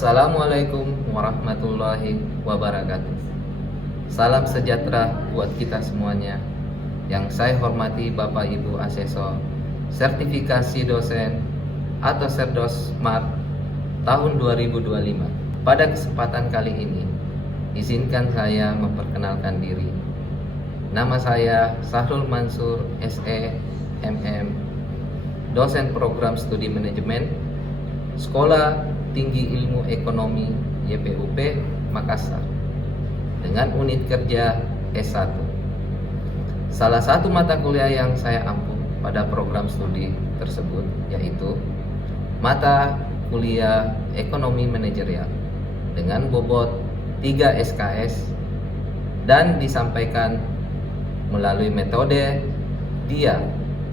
Assalamualaikum warahmatullahi wabarakatuh. Salam sejahtera buat kita semuanya. Yang saya hormati Bapak Ibu Asesor Sertifikasi Dosen atau Serdos Smart tahun 2025. Pada kesempatan kali ini, izinkan saya memperkenalkan diri. Nama saya Sahrul Mansur, SE, MM, dosen program studi manajemen, Sekolah Tinggi Ilmu Ekonomi YPUP Makassar dengan unit kerja S1. Salah satu mata kuliah yang saya ampu pada program studi tersebut yaitu mata kuliah Ekonomi Manajerial dengan bobot 3 SKS dan disampaikan melalui metode DIA,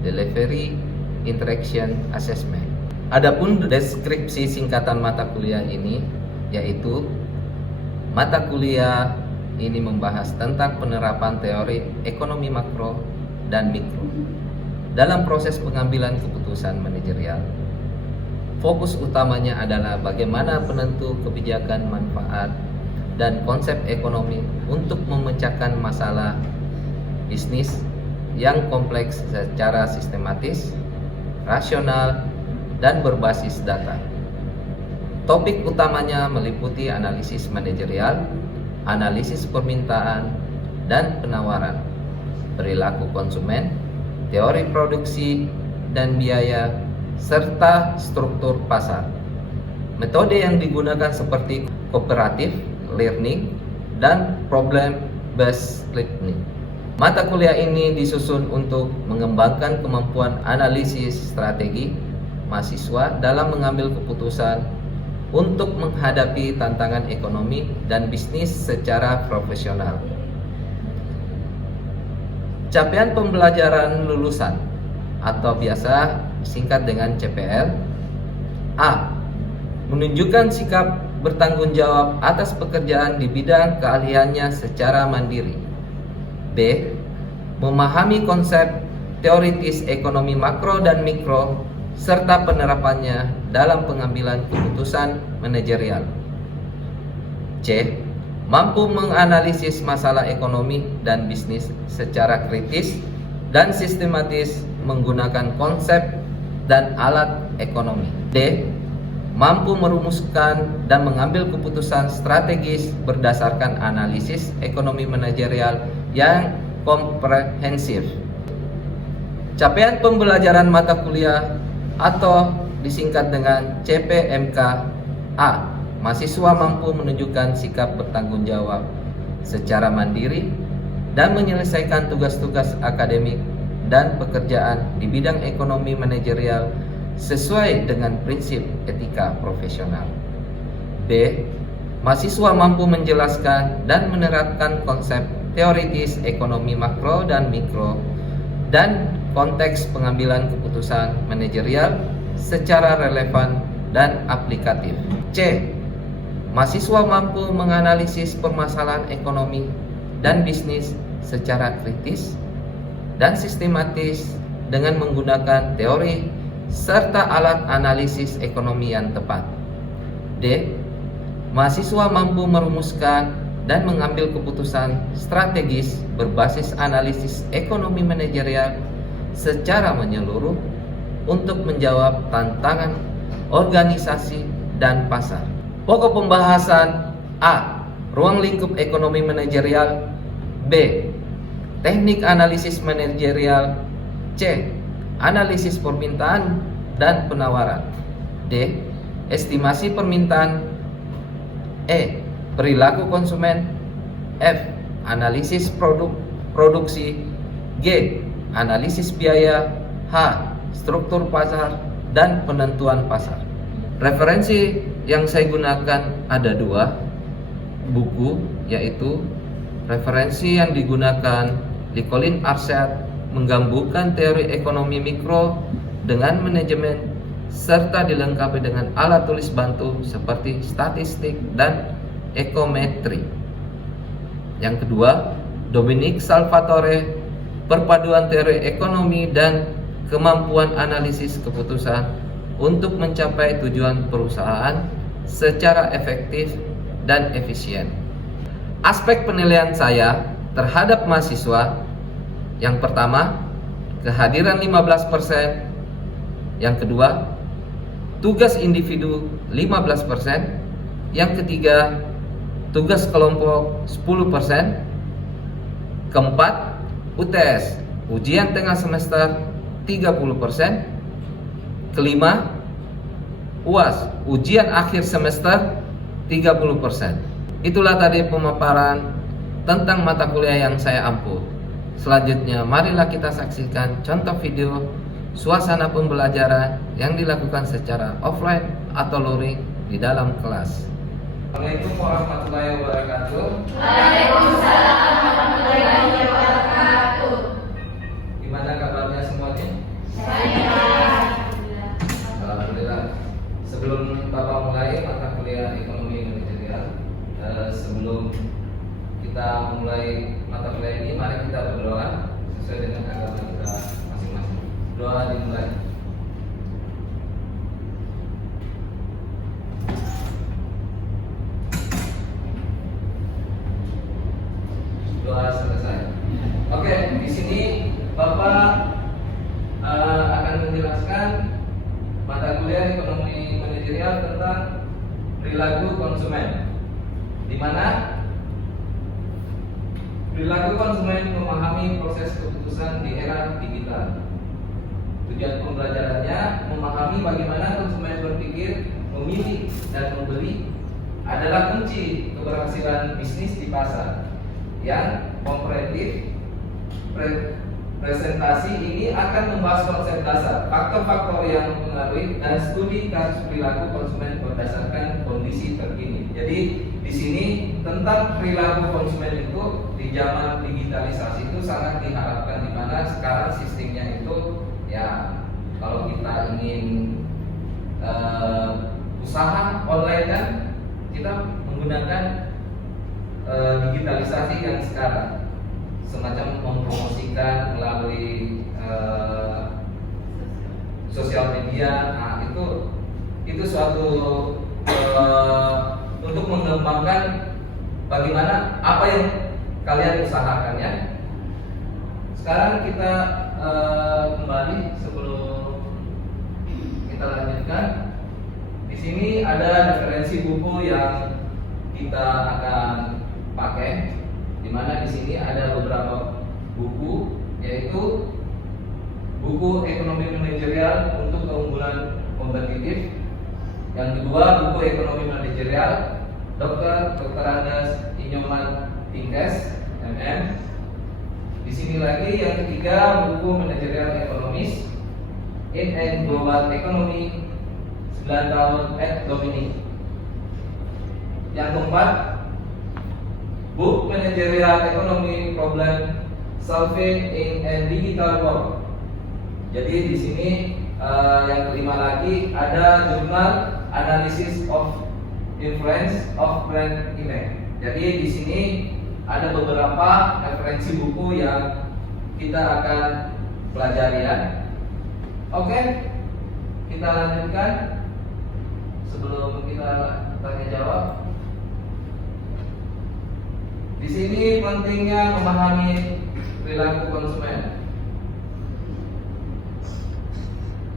Delivery Interaction Assessment. Adapun deskripsi singkatan mata kuliah ini yaitu mata kuliah ini membahas tentang penerapan teori ekonomi makro dan mikro dalam proses pengambilan keputusan manajerial. Fokus utamanya adalah bagaimana penentu kebijakan manfaat dan konsep ekonomi untuk memecahkan masalah bisnis yang kompleks secara sistematis, rasional, dan berbasis data. Topik utamanya meliputi analisis manajerial, analisis permintaan dan penawaran, perilaku konsumen, teori produksi dan biaya, serta struktur pasar. Metode yang digunakan seperti cooperative learning dan problem based learning. Mata kuliah ini disusun untuk mengembangkan kemampuan analisis strategi mahasiswa dalam mengambil keputusan untuk menghadapi tantangan ekonomi dan bisnis secara profesional. Capaian pembelajaran lulusan atau biasa disingkat dengan CPL. A. Menunjukkan sikap bertanggung jawab atas pekerjaan di bidang keahliannya secara mandiri. B. Memahami konsep teoritis ekonomi makro dan mikro serta penerapannya dalam pengambilan keputusan manajerial. C. Mampu menganalisis masalah ekonomi dan bisnis secara kritis dan sistematis menggunakan konsep dan alat ekonomi. D. Mampu merumuskan dan mengambil keputusan strategis berdasarkan analisis ekonomi manajerial yang komprehensif. Capaian pembelajaran mata kuliah atau disingkat dengan CPMK. A. Mahasiswa mampu menunjukkan sikap bertanggung jawab secara mandiri dan menyelesaikan tugas-tugas akademik dan pekerjaan di bidang ekonomi manajerial sesuai dengan prinsip etika profesional. B. Mahasiswa mampu menjelaskan dan menerapkan konsep teoritis ekonomi makro dan mikro dan konteks pengambilan keputusan manajerial secara relevan dan aplikatif. C. Mahasiswa mampu menganalisis permasalahan ekonomi dan bisnis secara kritis dan sistematis dengan menggunakan teori serta alat analisis ekonomi yang tepat. D. Mahasiswa mampu merumuskan dan mengambil keputusan strategis berbasis analisis ekonomi manajerial secara menyeluruh untuk menjawab tantangan organisasi dan pasar. Pokok pembahasan: A. Ruang lingkup ekonomi manajerial. B. Teknik analisis manajerial. C. Analisis permintaan dan penawaran. D. Estimasi permintaan. E. Perilaku konsumen. F. Analisis produksi. G. Analisis biaya. H. Struktur pasar dan penentuan pasar. Referensi yang saya gunakan ada 2 buku, yaitu referensi yang digunakan Lincoln Arshad menggabungkan teori ekonomi mikro dengan manajemen serta dilengkapi dengan alat tulis bantu seperti statistik dan ekometri. Yang kedua, Dominic Salvatore, perpaduan teori ekonomi dan kemampuan analisis keputusan untuk mencapai tujuan perusahaan secara efektif dan efisien. Aspek penilaian saya terhadap mahasiswa, yang pertama, kehadiran 15%, yang kedua, tugas individu 15%, yang ketiga, tugas kelompok 10%, keempat, UTS, ujian tengah semester 30%, kelima, UAS, ujian akhir semester 30%. Itulah tadi pemaparan tentang mata kuliah yang saya ampu. Selanjutnya, marilah kita saksikan contoh video suasana pembelajaran yang dilakukan secara offline atau luring di dalam kelas. Assalamualaikum warahmatullahi wabarakatuh. Waalaikumsalam warahmatullahi wabarakatuh. Gimana kabarnya semuanya? Baik. Alhamdulillah. Sebelum Bapak mulai mata kuliah ekonomi manajerial, sebelum kita mulai mata kuliah ini, mari kita berdoa sesuai dengan agama kita masing-masing. Doa dimulai. Doa selesai. Oke, di sini Bapak akan menjelaskan mata kuliah ekonomi manajerial tentang perilaku konsumen, di mana perilaku konsumen memahami proses keputusan di era digital. Tujuan pembelajarannya memahami bagaimana konsumen berpikir, memilih, dan membeli adalah kunci keberhasilan bisnis di pasar. Yang komprehensif presentasi ini akan membahas konsep dasar, faktor-faktor yang mempengaruhi, dan studi kasus perilaku konsumen berdasarkan kondisi terkini. Jadi di sini tentang perilaku konsumen itu di zaman digitalisasi itu sangat diharapkan, di mana sekarang sistemnya itu ya kalau kita ingin usaha online kan kita menggunakan digitalisasi yang sekarang, semacam mempromosikan melalui sosial media. Nah, itu suatu untuk mengembangkan bagaimana apa yang kalian usahakan ya. Sekarang kita kembali sebelum kita lanjutkan. Di sini ada referensi buku yang kita akan pakai, di mana di sini ada beberapa buku, yaitu buku ekonomi manajerial untuk keunggulan kompetitif. Yang kedua, buku ekonomi manajerial Dr. Andes Inyoman Tingkes MM. Di sini lagi yang ketiga, buku manajerial ekonomis in and global economy 9 tahun Dominic. Yang keempat, book managerial economy problem solving in a digital world. Jadi di sini yang kelima lagi ada jurnal analysis of influence of brand image. Jadi di sini ada beberapa referensi buku yang kita akan pelajari ya. Oke, kita lanjutkan sebelum kita tanya jawab. Di sini pentingnya memahami perilaku konsumen.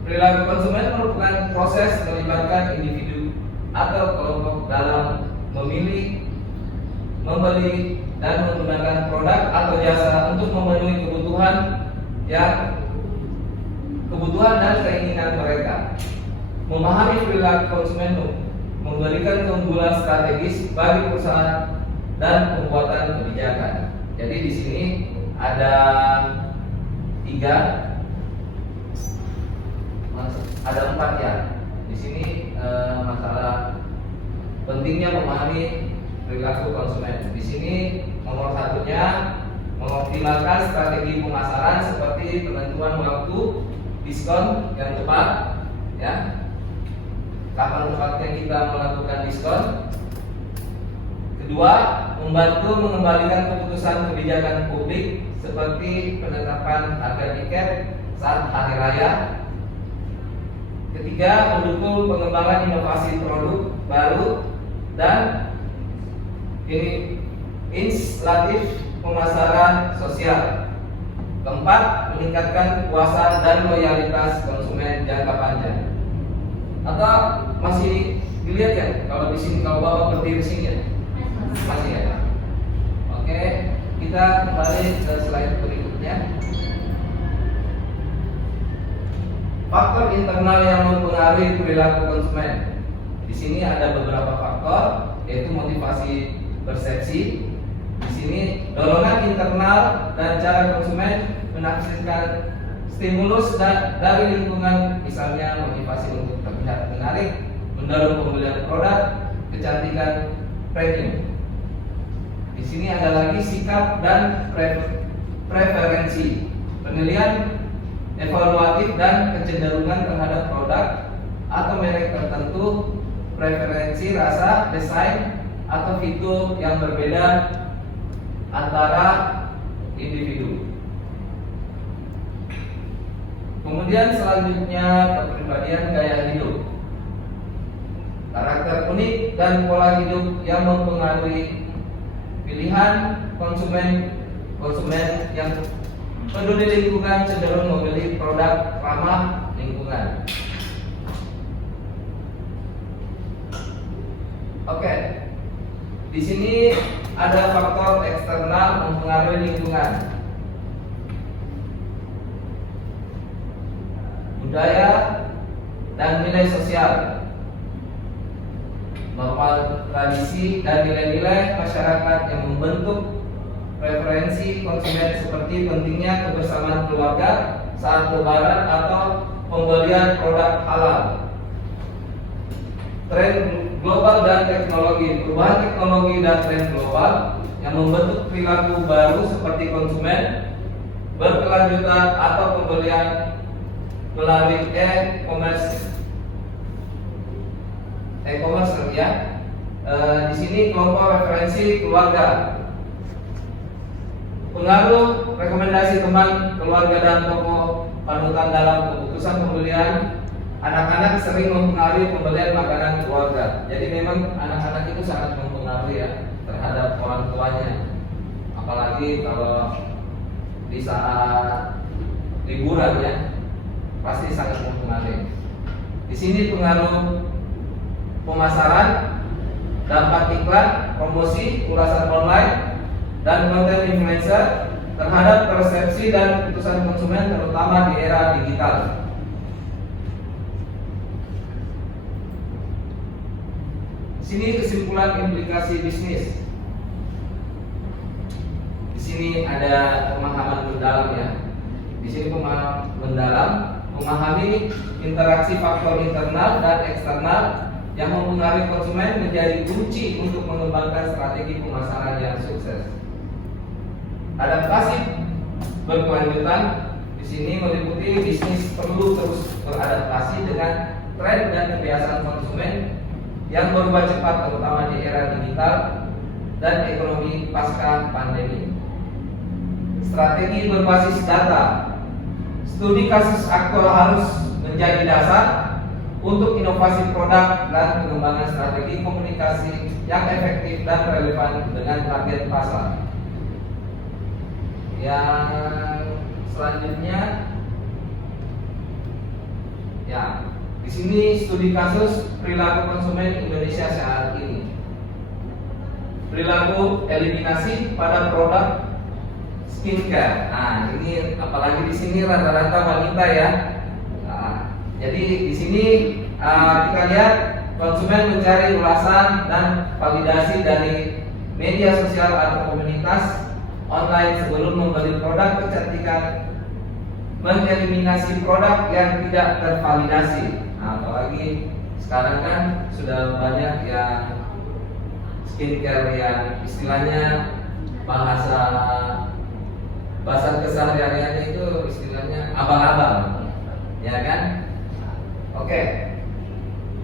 Perilaku konsumen merupakan proses melibatkan individu atau kelompok dalam memilih, membeli, dan menggunakan produk atau jasa untuk memenuhi kebutuhan dan keinginan mereka. Memahami perilaku konsumen memberikan keunggulan strategis bagi perusahaan dan pembuatan kebijakan. Jadi di sini ada empat ya. Di sini masalah pentingnya memahami perilaku konsumen. Di sini nomor satunya mengoptimalkan strategi pemasaran seperti penentuan waktu diskon yang tepat, ya. Kapan tepatnya kita melakukan diskon. Kedua, membantu mengembalikan keputusan kebijakan publik seperti penetapan harga tiket saat hari raya. Ketiga, mendukung pengembangan inovasi produk baru, dan ini inisiatif pemasaran sosial. Keempat, meningkatkan kepuasan dan loyalitas konsumen jangka panjang. Atau masih dilihat ya? Kalau di sini, kalau Bapak berdiri sini ya? Masih ya? Oke, kita kembali ke slide berikutnya. Faktor internal yang mempengaruhi perilaku konsumen. Di sini ada beberapa faktor, yaitu motivasi persepsi. Di sini dorongan internal dan cara konsumen menafsirkan stimulus dari lingkungan, misalnya motivasi untuk terlihat menarik, mendorong pembelian produk, kecantikan premium. Di sini ada lagi sikap dan preferensi, penilaian evaluatif dan kecenderungan terhadap produk atau merek tertentu, preferensi rasa, desain, atau fitur yang berbeda antara individu. Kemudian selanjutnya kepribadian gaya hidup, karakter unik dan pola hidup yang mempengaruhi pilihan konsumen yang peduli lingkungan cenderung memilih produk ramah lingkungan. Oke, di sini ada faktor eksternal mempengaruhi lingkungan. Budaya dan nilai sosial, normal tradisi dan nilai-nilai masyarakat yang membentuk preferensi konsumen, seperti pentingnya kebersamaan keluarga saat lebaran atau pembelian produk halal. Tren global dan teknologi, perubahan teknologi dan tren global yang membentuk perilaku baru seperti konsumen berkelanjutan atau pembelian melalui e-commerce ya. Di sini kelompok referensi keluarga, pengaruh rekomendasi teman, keluarga dan tokoh panutan dalam keputusan pembelian. Anak-anak sering mempengaruhi pembelian makanan keluarga. Jadi memang anak-anak itu sangat mempengaruhi ya terhadap orang tuanya. Apalagi kalau di saat liburan ya, pasti sangat mempengaruhi. Di sini pengaruh pemasaran, dampak iklan, promosi, ulasan online, dan konten influencer terhadap persepsi dan keputusan konsumen, terutama di era digital. Sini kesimpulan implikasi bisnis. Di sini ada pemahaman mendalam ya. Di sini pemahaman mendalam memahami interaksi faktor internal dan eksternal yang mempengaruhi konsumen menjadi kunci untuk mengembangkan strategi pemasaran yang sukses. Adaptasi berkelanjutan di sini meliputi bisnis perlu terus beradaptasi dengan tren dan kebiasaan konsumen yang berubah cepat, terutama di era digital dan ekonomi pasca pandemi. Strategi berbasis data, studi kasus aktual harus menjadi dasar untuk inovasi produk dan pengembangan strategi komunikasi yang efektif dan relevan dengan target pasar. Yang selanjutnya, ya, di sini studi kasus perilaku konsumen Indonesia saat ini. Perilaku eliminasi pada produk skincare. Nah, ini apalagi di sini rata-rata wanita ya. Nah, jadi di sini kita lihat konsumen mencari ulasan dan validasi dari media sosial atau komunitas online sebelum membeli produk kecantikan, mengeliminasi produk yang tidak tervalidasi. Nah, apalagi sekarang kan sudah banyak yang skincare yang istilahnya bahasa kesehariannya itu istilahnya abang-abang, ya kan? Oke.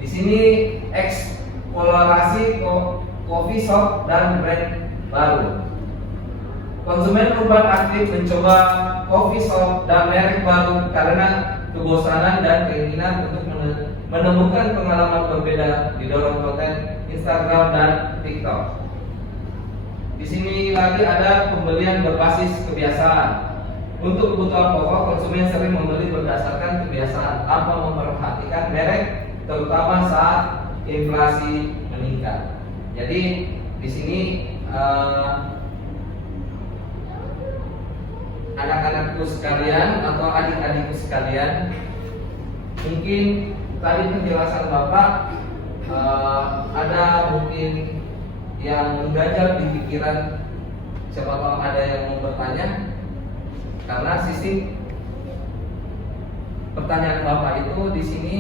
Di sini eksplorasi coffee shop dan brand baru. Konsumen urban aktif mencoba coffee shop dan merek baru karena kebosanan dan keinginan untuk menemukan pengalaman berbeda didorong konten Instagram dan TikTok. Di sini lagi ada pembelian berbasis kebiasaan. Untuk kebutuhan pokok, konsumen sering membeli berdasarkan kebiasaan tanpa memperhatikan merek, terutama saat inflasi meningkat. Jadi di sini anak-anakku sekalian atau adik-adikku sekalian, mungkin tadi penjelasan Bapak ada mungkin yang mengganjal di pikiran, siapa tahu ada yang mau bertanya, karena sistem pertanyaan Bapak itu di sini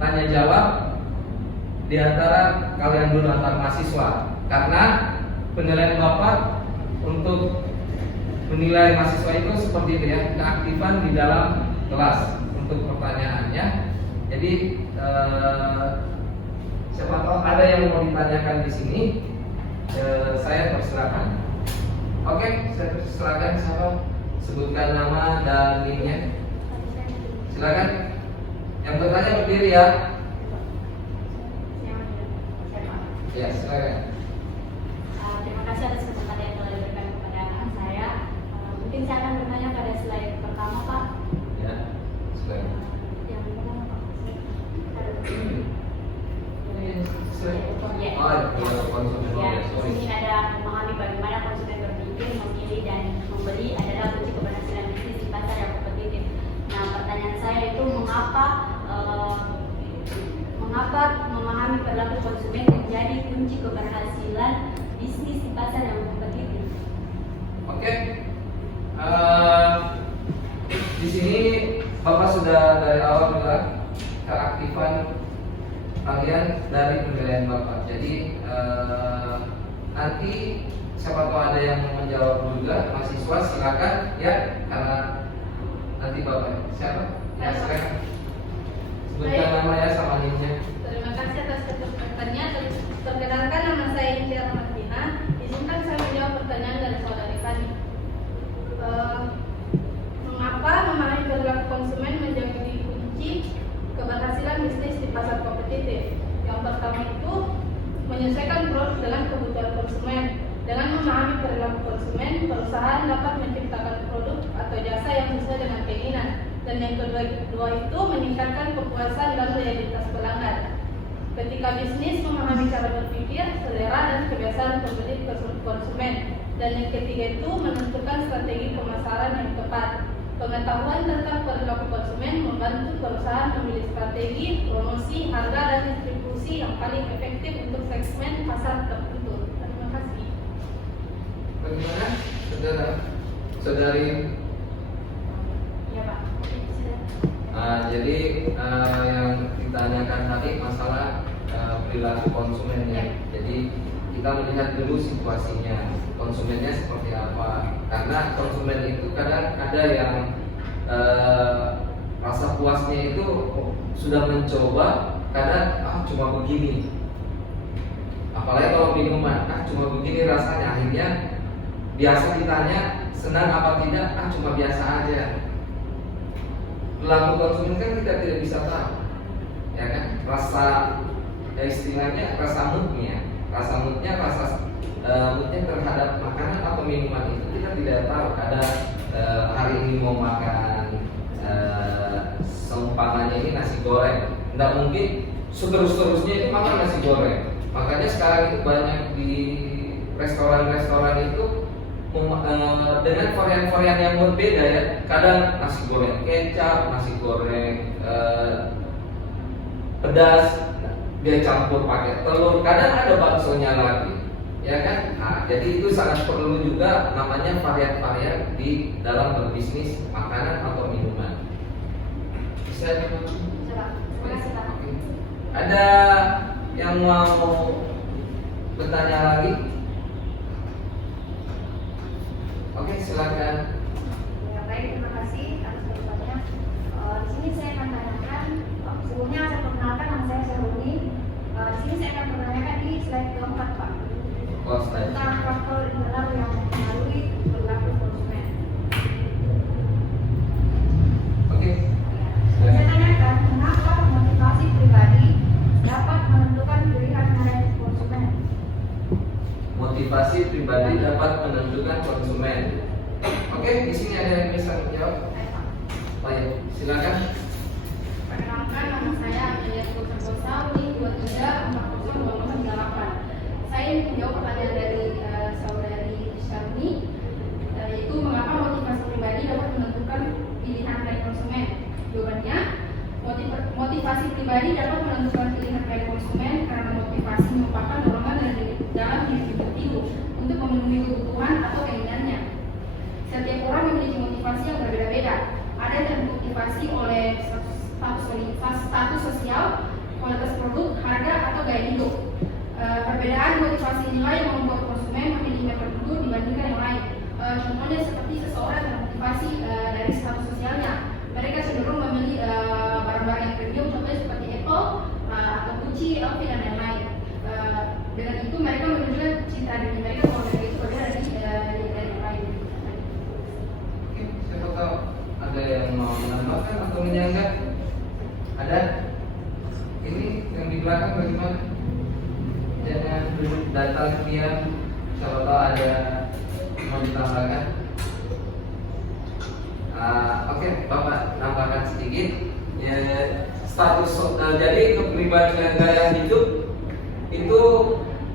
tanya jawab di antara kalian dulu antar mahasiswa, karena penilaian Bapak untuk menilai mahasiswa itu seperti itu ya, keaktifan di dalam kelas untuk pertanyaannya. Jadi siapa tahu ada yang mau ditanyakan di sini, saya persilakan. Oke, saya persilakan, siapa? Sebutkan nama dan linknya. Silakan. Yang bertanya berdiri ya. Ya, silakan. Terima kasih atas kesempatan yang telah diberikan kepada anak saya. Mungkin saya akan bertanya pada slide pertama, Pak. Ya, silakan. Yang pertama, Pak. Ya. Oh, ya, konsumen. Ya, Ya, di sorry. sini ada memahami bagaimana konsumen berpikir, memilih dan membeli adalah kunci keberhasilan bisnis di pasar yang kompetitif. Nah, pertanyaan saya itu mengapa memahami perilaku konsumen menjadi kunci keberhasilan bisnis di pasar yang kompetitif? Oke. Di sini Bapak sudah dari awal bilang keaktifan kalian dari penilaian Bapak. Jadi nanti siapa tahu ada yang mau menjawab juga, mahasiswa silakan ya, karena nanti Bapak siapa? Ya, silakan. Sebutkan nama ya sama linknya. Terima kasih atas kesempatannya. Perkenalkan, nama saya India Rahmatina. Izinkan saya menjawab pertanyaan dari saudari Fani. Mengapa memahami perilaku konsumen menjadi kunci keberhasilan bisnis di pasar kompetitif? Yang pertama itu menyesuaikan produk dengan kebutuhan konsumen. Dengan memahami perilaku konsumen, perusahaan dapat menciptakan produk atau jasa yang sesuai dengan keinginan. Dan yang kedua itu meningkatkan kepuasan dan loyalitas pelanggan. Ketika bisnis memahami cara berpikir, selera dan kebiasaan pembeli konsumen. Dan yang ketiga itu menentukan strategi pemasaran yang tepat. Pengetahuan tentang perilaku konsumen membantu perusahaan memilih strategi, promosi, harga dan distribusi yang paling efektif untuk segmen pasar tertentu. Terima kasih. Bagaimana, saudari? Ya, Pak. Jadi yang ditanyakan tadi masalah perilaku konsumen ya. Jadi kita melihat dulu situasinya, konsumennya seperti apa. Karena konsumen itu kadang ada yang rasa puasnya itu sudah mencoba, kadang cuma begini. Apalagi kalau minuman, cuma begini rasanya. Akhirnya biasa ditanya senang apa tidak, cuma biasa aja. Perilaku konsumen kan kita tidak bisa tahu, ya kan? Rasa istilahnya rasa moodnya terhadap makanan atau minuman itu kita tidak tahu. Ada hari ini mau makan seumpamanya ini nasi goreng, tidak mungkin seterus-terusnya itu makan nasi goreng. Makanya sekarang itu banyak di restoran-restoran itu dengan varian-varian yang berbeda ya. Kadang nasi goreng kecap, nasi goreng pedas, dia campur pakai telur. Kadang ada baksonya lagi, ya kan? Nah, jadi itu sangat perlu juga namanya varian-varian di dalam berbisnis makanan atau minuman. Bisa dibantu? Terima kasih, Pak. Ada yang mau bertanya lagi? Oke, silakan. Ya, baik, terima kasih atas jawabannya. Di sini saya akan tanyakan, sebelumnya saya perkenalkan nama saya Syaruni. Di sini saya akan menanyakan di slide keempat, Pak. Tentang faktor internal yang mempengaruhi perilaku konsumen. Oke. Saya tanyakan, mengapa motivasi pribadi dapat menentukan konsumen. Oke, di sini ada yang bisa menjawab? Baik, silakan. Perkenalkan, nama saya Amelia Putri Uni 23402038. Saya ingin menjawab pertanyaan dari saudari Syarni, yaitu mengapa motivasi pribadi dapat menentukan pilihan dari konsumen. Jawabannya, motivasi pribadi dapat menentukan pilihan dari konsumen karena motivasi merupakan dorongan dalam diri individu untuk memenuhi kebutuhan atau keinginannya. Setiap orang memiliki motivasi yang berbeda-beda. Ada yang termotivasi oleh status sosial, kualitas produk, harga, atau gaya hidup. Perbedaan motivasi inilah yang membuat konsumen memilih yang tertentu dibandingkan yang lain. Contohnya seperti seseorang yang termotivasi dari status sosialnya, mereka cenderung memilih barang-barang yang premium, contohnya seperti Apple atau Gucci, LV, dan lain-lain. Dengan itu mereka menunjukkan cinta diri mereka bahwa mereka itu berbeda dari yang lain. Oke, siapa tahu ada yang mau menambahkan atau menyanggah? Ada? Ini yang di belakang bagaimana? Jangan duduk datang diam. Siapa tahu ada mau ditambahkan? Oke, Bapak tambahkan sedikit. Ya, jadi kepribadian gaya hidup itu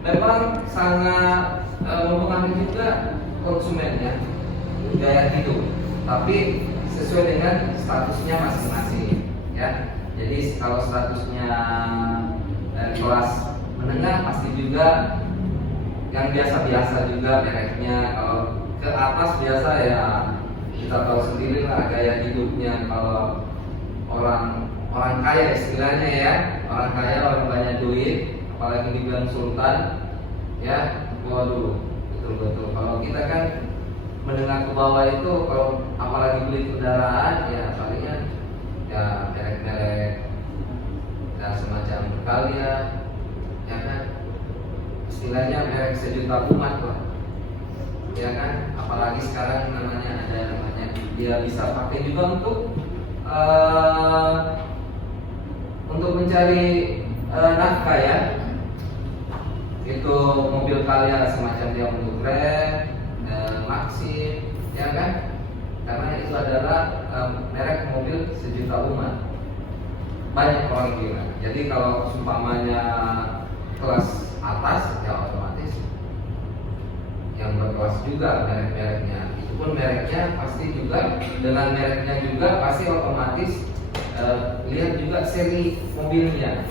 memang sangat mempengaruhi juga konsumennya gaya hidup, tapi sesuai dengan statusnya masing-masing, ya. Jadi kalau statusnya kelas menengah pasti juga yang biasa-biasa juga mereknya. Kalau ke atas biasa ya kita tahu sendiri lah gaya hidupnya. Kalau orang kaya istilahnya ya, orang kaya, orang banyak duit, apalagi dibilang sultan, ya, waduh, betul-betul. Kalau kita kan menengah ke bawah itu, kalau apalagi beli kendaraan, ya palingnya ya merek-merek dan semacam Berkalia, ya kan, istilahnya merek sejuta umat lah, ya kan. Apalagi sekarang namanya dia bisa pakai juga untuk mencari nafkah, ya. Itu mobil Kalia semacam dia untuk Grand, Maxim, ya kan? Karena itu adalah merek mobil sejuta umat. Banyak orang gila. Jadi kalau seumpamanya kelas atas, ya otomatis yang berkelas juga merek-mereknya. Itu pun mereknya pasti juga, dengan mereknya juga pasti otomatis lihat juga seri mobilnya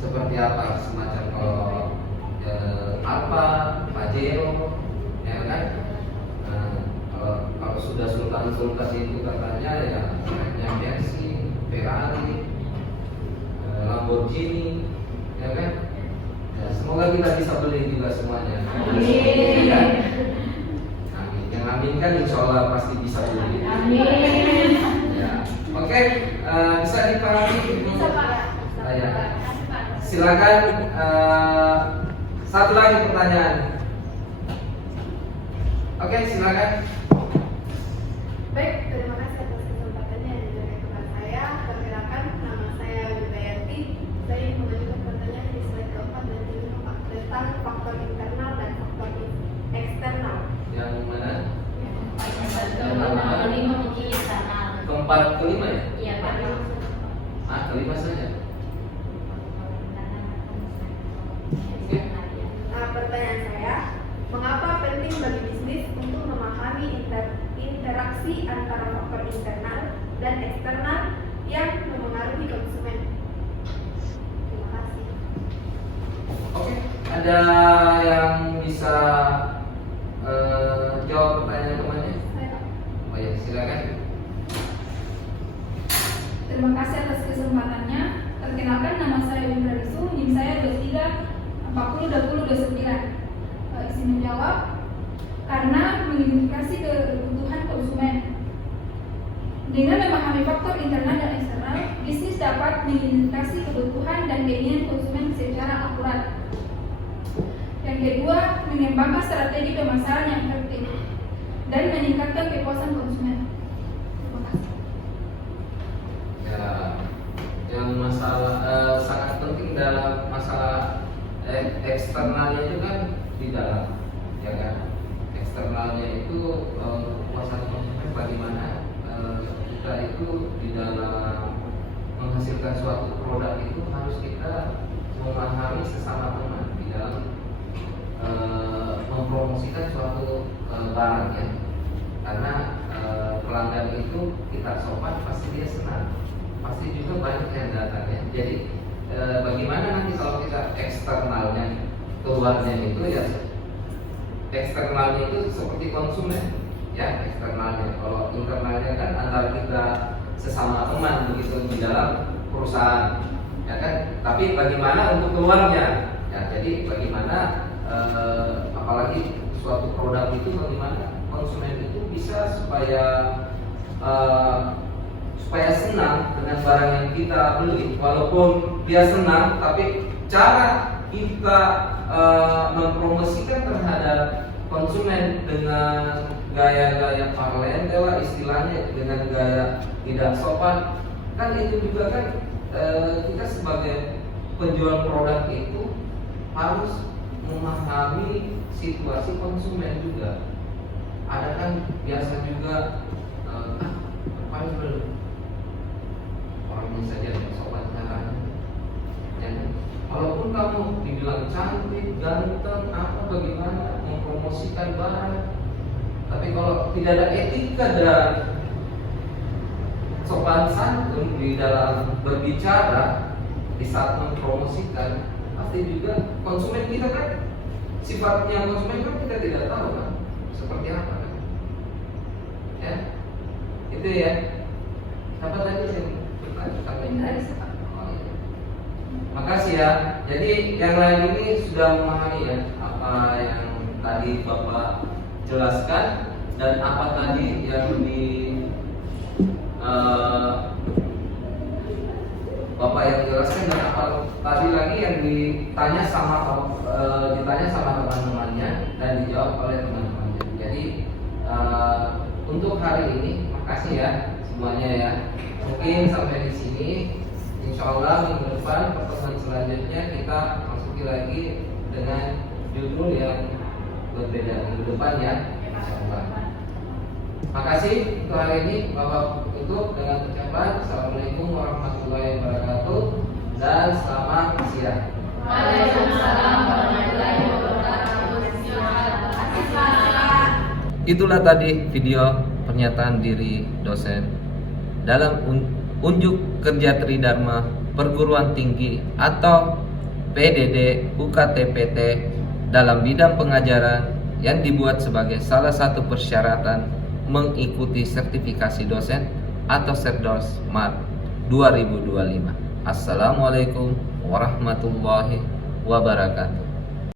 seperti apa, semacam kalau Alfa, Pajero, ya kan. Kalau sudah sultan itu katanya ya mereknya Mercy, Ferrari, Lamborghini, ya kan. Ya, semoga kita bisa beli juga semuanya. Amin. Ya. Amin. Yang amin kan insya Allah pasti bisa beli. Amin. Ya. Oke, bisa dipahami? Bisa, Pak. Ya. Silakan. Satu lagi pertanyaan. Oke, silakan. Baik, terima kasih atas kesempatannya yang diberikan kepada saya. Perkenalkan, nama saya Yudayanti. Saya ingin mengajukan pertanyaan di slide keempat dan kelima tentang faktor internal dan faktor eksternal. Yang mana? Kelima mungkin internal. Keempat, kelima ya? Iya, Pak. Kelima saja. Nah, pertanyaan saya, mengapa penting bagi bisnis untuk memahami interaksi antara faktor internal dan eksternal yang mempengaruhi konsumen? Terima kasih. Oke, ada yang bisa jawab pertanyaan temannya? Oh ya, silakan. Terima kasih atas kesempatannya. Perkenalkan, nama saya Windra Risu, NIM saya 23402029. Izin menjawab, karena mengidentifikasi kebutuhan konsumen. Dengan memahami faktor internal dan eksternal, bisnis dapat mengidentifikasi kebutuhan dan keinginan konsumen secara akurat. Yang kedua, mengembangkan strategi pemasaran yang efektif dan meningkatkan kepuasan konsumen. Terima kasih. Ya, yang masalah sangat penting dalam masalah eksternalnya itu kan di dalam, ya kan. Eksternalnya itu kepuasan konsumen bagaimana kita itu di dalam menghasilkan suatu produk itu harus kita memahami sesama teman di dalam mempromosikan suatu barang ya. Karena pelanggan itu kita sopan pasti dia senang, pasti juga banyak yang datang ya. Jadi bagaimana nanti kalau kita eksternalnya keluarnya itu ya, eksternalnya itu seperti konsumen ya, eksternalnya. Kalau internalnya kan antara kita sesama teman begitu di dalam perusahaan ya kan. Tapi bagaimana untuk keluarnya ya, jadi bagaimana apalagi suatu produk itu bagaimana konsumen itu bisa supaya senang dengan barang yang kita beli. Walaupun dia senang, tapi cara kita mempromosikan terhadap konsumen dengan gaya-gaya parlente lah istilahnya, dengan gaya tidak sopan, kan itu juga kan kita sebagai penjual produk itu harus memahami situasi konsumen juga. Ada kan biasa juga apa itu orangnya saja tidak sopan caranya. Ya, walaupun kamu dibilang cantik, ganteng, apa bagaimana mempromosikan barang, tapi kalau tidak ada etika dan sopan santun di dalam berbicara di saat mempromosikan, pasti juga konsumen kita kan sifatnya konsumen kan kita tidak tahu kan seperti apa kan. Ya, itu ya. Siapa tadi yang bertanya? Oh, iya. Makasih ya. Jadi yang lain ini sudah memahami ya apa yang tadi Bapak jelaskan dan apa tadi yang Bapak yang jelaskan dan apa tadi lagi yang ditanya sama teman-temannya dan dijawab oleh teman-temannya. Jadi untuk hari ini makasih ya semuanya ya. Mungkin sampai di sini. Insya Allah minggu depan pertemuan selanjutnya kita masuki lagi dengan judul yang berbeda minggu depan ya. Insya Allah. Makasih untuk hari ini. Bapak tutup dengan ucapan Assalamualaikum warahmatullahi wabarakatuh dan selamat siang. Waalaikumsalam warahmatullahi wabarakatuh. Itulah tadi video pernyataan diri dosen dalam unjuk kerja Tridharma Perguruan Tinggi atau PDD UKTPT dalam bidang pengajaran yang dibuat sebagai salah satu persyaratan mengikuti sertifikasi dosen atau Serdos Mart 2025. Assalamualaikum warahmatullahi wabarakatuh.